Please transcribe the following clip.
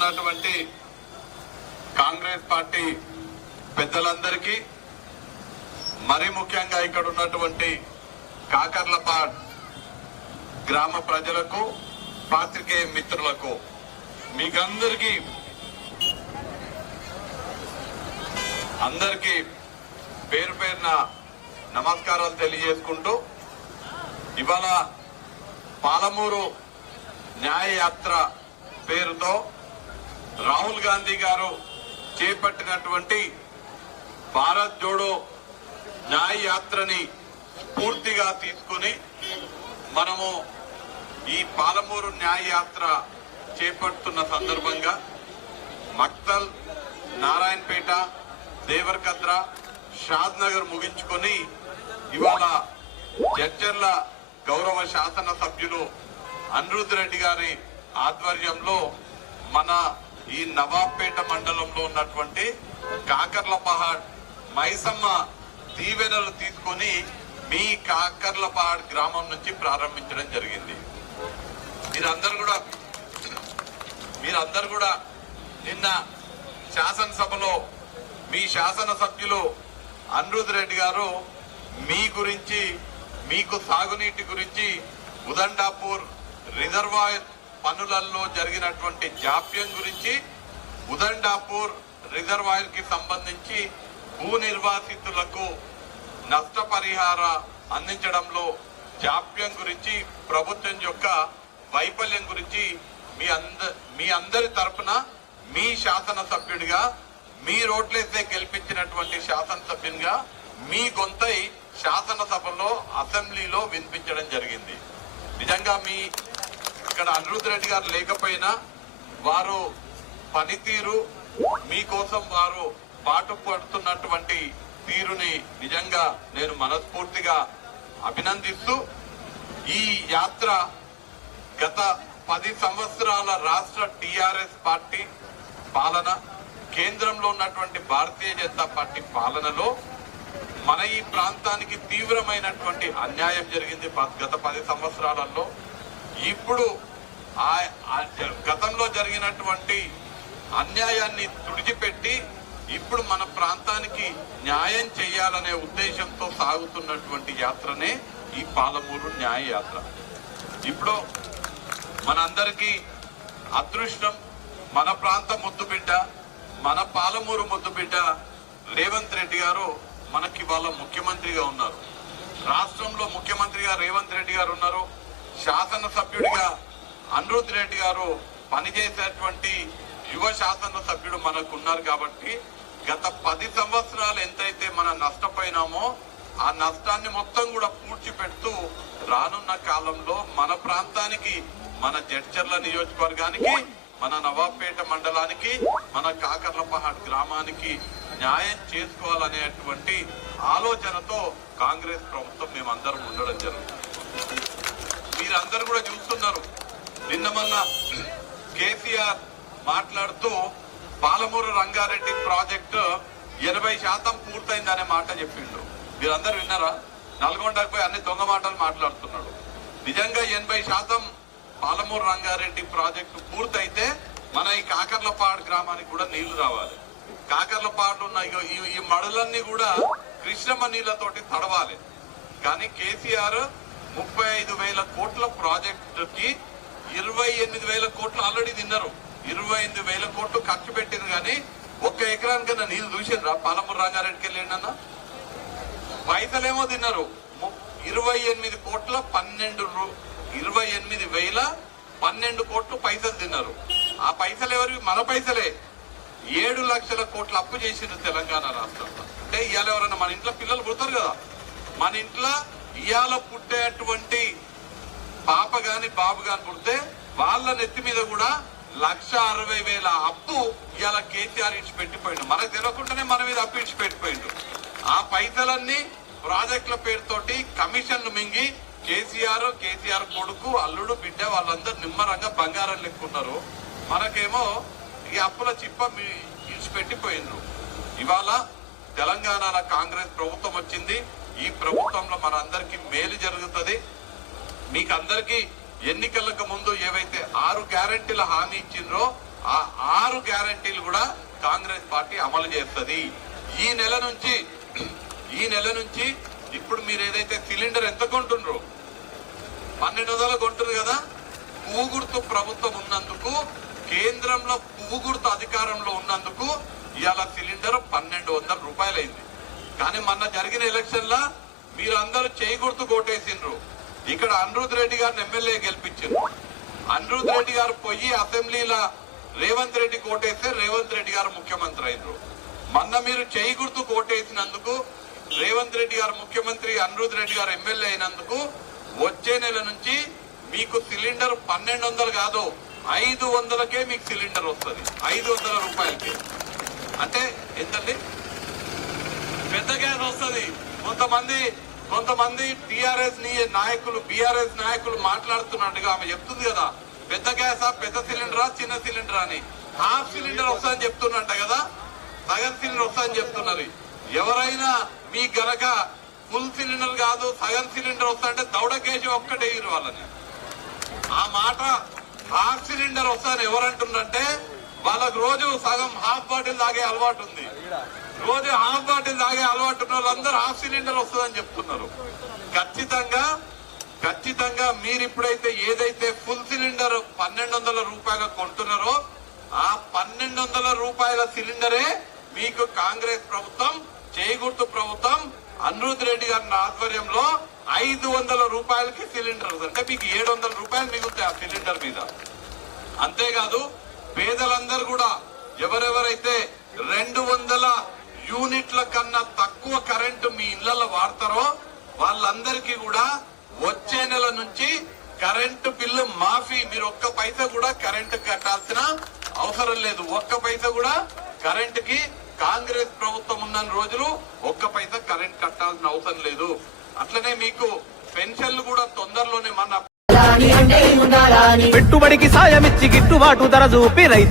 ఉన్నటువంటి కాంగ్రెస్ పార్టీ పెద్దలందరికీ, మరి ముఖ్యంగా ఇక్కడ ఉన్నటువంటి కాకర్లపాడ్ గ్రామ ప్రజలకు, పాత్రికేయ మిత్రులకు, మీకందరికీ పేరు పేరున నమస్కారాలు తెలియజేసుకుంటూ, ఇవాళ పాలమూరు న్యాయయాత్ర పేరుతో రాహుల్ గాంధీ గారు చేపట్టినటువంటి భారత్ జోడో న్యాయయాత్రని పూర్తిగా తీసుకుని మనము ఈ పాలమూరు న్యాయయాత్ర చేపడుతున్న సందర్భంగా మక్తల్, నారాయణపేట, దేవరకద్ర, షాద్ నగర్ ముగించుకొని ఇవాళ జడ్చర్ల గౌరవ శాసన సభ్యులు అనిరుద్ రెడ్డి గారి ఆధ్వర్యంలో మన ఈ నవాబ్పేట మండలంలో ఉన్నటువంటి కాకర్లపహాడ్ మైసమ్మ దీవెనలు తీసుకొని మీ కాకర్లపహాడ్ గ్రామం నుంచి ప్రారంభించడం జరిగింది. మీరందరూ కూడా నిన్న శాసనసభలో మీ శాసన సభ్యులు అనిరుద్ రెడ్డి గారు మీ గురించి, మీకు సాగునీటి గురించి, ఉదండాపూర్ రిజర్వాయర్ పనులలో జరిగినటువంటి జాప్యం గురించి, ఉదండాపూర్ రిజర్వాయర్ కి సంబంధించి భూ నిర్వాసితులకు నష్టపరిహార అందించడంలో జాప్యం గురించి, ప్రభుత్వం యొక్క వైఫల్యం గురించి మీ అందరి తరపున మీ శాసనసభ్యుడిగా, మీ రోడ్లేసే గెలిపించినటువంటి శాసనసభ్యునిగా మీ గొంతై శాసనసభలో, అసెంబ్లీలో వినిపించడం జరిగింది. నిజంగా ఇక్కడ అనిరుద్ రెడ్డి గారు లేకపోయినా వారు పనితీరు, మీకోసం వారు పాటుపడుతున్నటువంటి తీరుని నిజంగా నేను మనస్ఫూర్తిగా అభినందిస్తూ, ఈ యాత్ర గత 10 సంవత్సరాల రాష్ట్ర టిఆర్ఎస్ పార్టీ పాలన, కేంద్రంలో ఉన్నటువంటి భారతీయ జనతా పార్టీ పాలనలో మన ఈ ప్రాంతానికి తీవ్రమైనటువంటి అన్యాయం జరిగింది గత 10 సంవత్సరాలలో. ఇప్పుడు గతంలో జరిగినటువంటి అన్యాయాన్ని తుడిచిపెట్టి ఇప్పుడు మన ప్రాంతానికి న్యాయం చేయాలనే ఉద్దేశంతో సాగుతున్నటువంటి యాత్రనే ఈ పాలమూరు న్యాయ యాత్ర. ఇప్పుడు మనందరికీ అదృష్టం, మన ప్రాంత ముద్దుబిడ్డ, మన పాలమూరు ముద్దుబిడ్డ రేవంత్ రెడ్డి గారు మనకి వాళ్ళ ముఖ్యమంత్రిగా ఉన్నారు. రాష్ట్రంలో ముఖ్యమంత్రిగా రేవంత్ రెడ్డి గారు ఉన్నారు. శాసనసభ్యుడిగా అనిరుద్ రెడ్డి గారు పనిచేసేటువంటి యువ శాసనసభ్యుడు మనకు ఉన్నారు. కాబట్టి గత 10 సంవత్సరాలు ఎంతైతే మనం నష్టపోయినామో ఆ నష్టాన్ని మొత్తం కూడా పూడ్చిపెడుతూ రానున్న కాలంలో మన ప్రాంతానికి, మన జడ్చర్ల నియోజకవర్గానికి, మన నవాబ్పేట మండలానికి, మన కాకర్లపహాడ్ గ్రామానికి న్యాయం చేసుకోవాలనేటువంటి ఆలోచనతో కాంగ్రెస్ ప్రభుత్వం మేమందరం ఉండడం జరుగుతుంది. మీరందరూ కూడా చూస్తున్నారు. నిన్న మొన్న కేసీఆర్ మాట్లాడుతూ పాలమూరు రంగారెడ్డి ప్రాజెక్టు 80% పూర్తయిందనే మాట చెప్పిండు. మీరందరూ విన్నారా? నల్గొండకు పోయి అన్ని దొంగ మాటలు మాట్లాడుతున్నాడు. నిజంగా 80% పాలమూరు రంగారెడ్డి ప్రాజెక్టు పూర్తయితే మన ఈ కాకర్లపాడు గ్రామానికి కూడా నీళ్లు రావాలి. కాకర్లపాడులో ఉన్న ఈ మడులన్నీ కూడా కృష్ణమ్మ నీళ్లతోటి తడవాలి. కానీ కేసీఆర్ 35,000 కోట్ల ప్రాజెక్టుకి 28,000 కోట్లు ఆల్రెడీ తిన్నారు. 25,000 కోట్లు ఖర్చు పెట్టింది. కానీ 1 ఎకరానికన్నా నీళ్లు చూసిండ్రా? పాలమూరు రంగారెడ్డికి వెళ్ళిండన్నా పైసలేమో తిన్నారు. 28,012 కోట్లు పైసలు తిన్నారు. ఆ పైసలు ఎవరివి? మన పైసలే. 7 లక్షల కోట్లు అప్పు చేసిండ్రు తెలంగాణ రాష్ట్రంలో. అంటే ఇవాళ ఎవరన్నా మన ఇంట్లో పిల్లలు పుడతారు కదా, మన ఇంట్లో ఇవాళ పుట్టేటువంటి పాప గాని బాబు గాని పుడితే వాళ్ళ నెత్తి మీద కూడా 1,60,000 అప్పు ఇవాళ కేసీఆర్ ఇచ్చి పెట్టిపోయిండు. మనకు తెలియకుండానే మన మీద అప్పు ఇచ్చి పెట్టిపోయిండు. ఆ పైసలన్నీ ప్రాజెక్టుల పేరుతోటి కమిషన్లు మింగి కేసీఆర్ కొడుకు, అల్లుడు, బిడ్డ వాళ్ళందరూ నిమ్మరంగా బంగారం లెక్కున్నారు. మనకేమో ఈ అప్పుల చిప్ప ఇచ్చి పెట్టిపోయిండ్రు. ఇవాళ తెలంగాణలో కాంగ్రెస్ ప్రభుత్వం వచ్చింది. ఈ ప్రభుత్వంలో మనందరికీ మేలు జరుగుతుంది. మీకందరికీ ఎన్నికలకు ముందు ఏవైతే 6 గ్యారెంటీల హామీ ఇచ్చిండ్రో ఆ గ్యారంటీలు కూడా కాంగ్రెస్ పార్టీ అమలు చేస్తుంది. ఈ నెల నుంచి ఇప్పుడు మీరు ఏదైతే సిలిండర్ ఎంత కొంటున్నారో 1200 కొంటున్నారు కదా. పువ్వు గుర్తు ప్రభుత్వం ఉన్నందుకు, కేంద్రంలో పువ్వు గుర్తు అధికారంలో ఉన్నందుకు ఇవాళ సిలిండర్ 1200 రూపాయలైంది. కానీ మొన్న జరిగిన ఎలక్షన్ లా మీరందరూ చేయి గుర్తు కోటేసిండ్రు. ఇక్కడ అనిరుద్ రెడ్డి గారిని ఎమ్మెల్యే గెలిపించారు. అనిరుద్ రెడ్డి గారు పోయి అసెంబ్లీలో రేవంత్ రెడ్డి కోటేస్తే రేవంత్ రెడ్డి గారు ముఖ్యమంత్రి అయినరు. మొన్న మీరు చేయి గుర్తు కోటేసినందుకు రేవంత్ రెడ్డి గారు ముఖ్యమంత్రి, అనిరుద్ రెడ్డి గారు ఎమ్మెల్యే అయినందుకు వచ్చే నెల నుంచి మీకు సిలిండర్ 1200 కాదు 500కే మీకు సిలిండర్ వస్తుంది. 500 రూపాయలకి అంటే ఎంతండి? పెద్ద గ్యాస్ వస్తుంది. కొంతమంది టిఆర్ఎస్ నాయకులు, బీఆర్ఎస్ నాయకులు మాట్లాడుతున్నట్టుగా ఆమె చెప్తుంది కదా, పెద్ద గ్యాసా, పెద్ద సిలిండరా, చిన్న సిలిండర్ అని. హాఫ్ సిలిండర్ వస్తుందని చెప్తున్నట్ట కదా, సగం సిలిండర్ వస్తుందని చెప్తున్నారు. ఎవరైనా మీ గనక ఫుల్ సిలిండర్ కాదు సగం సిలిండర్ వస్తుందంటే దౌడకేసి ఒక్కటే వాళ్ళని. ఆ మాట హాఫ్ సిలిండర్ వస్తుందని ఎవరంటుందంటే వాళ్ళకు రోజు సగం హాఫ్ బాటిల్ తాగే అలవాటు ఉంది. రోజు హాఫ్ బాటిల్ తాగే అలవాటు ఉన్న వాళ్ళందరూ హాఫ్ సిలిండర్ వస్తుందని చెప్తున్నారు. ఖచ్చితంగా మీరు ఇప్పుడైతే ఏదైతే ఫుల్ సిలిండర్ 1200 రూపాయలు కొంటున్నారో ఆ 1200 రూపాయల సిలిండరే మీకు కాంగ్రెస్ ప్రభుత్వం, చేగుర్తు ప్రభుత్వం, అనిరుద్ రెడ్డి గారి ఆధ్వర్యంలో 500 రూపాయలకి సిలిండర్ అంటే మీకు 700 రూపాయలు మిగులుతాయి ఆ సిలిండర్ మీద. అంతేకాదు పేదలందరూ కూడా ఎవరెవరైతే 200 యూనిట్ల కన్నా తక్కువ కరెంటు మీ ఇళ్లలో వాడతారో వాళ్ళందరికీ కూడా వచ్చే నెల నుంచి కరెంటు బిల్లు మాఫీ. మీరు ఒక్క పైసా కూడా కరెంటు కట్టాల్సిన అవసరం లేదు. ఒక్క పైసా కూడా కరెంటుకి కాంగ్రెస్ ప్రభుత్వం ఉన్న రోజులు ఒక్క పైసా కరెంట్ కట్టాల్సిన అవసరం లేదు. అట్లనే మీకు పెన్షన్లు కూడా తొందరలోనే మన పెట్టుబడికి సాయమిచ్చి గిట్టుబాటు ధర చూపి రైతే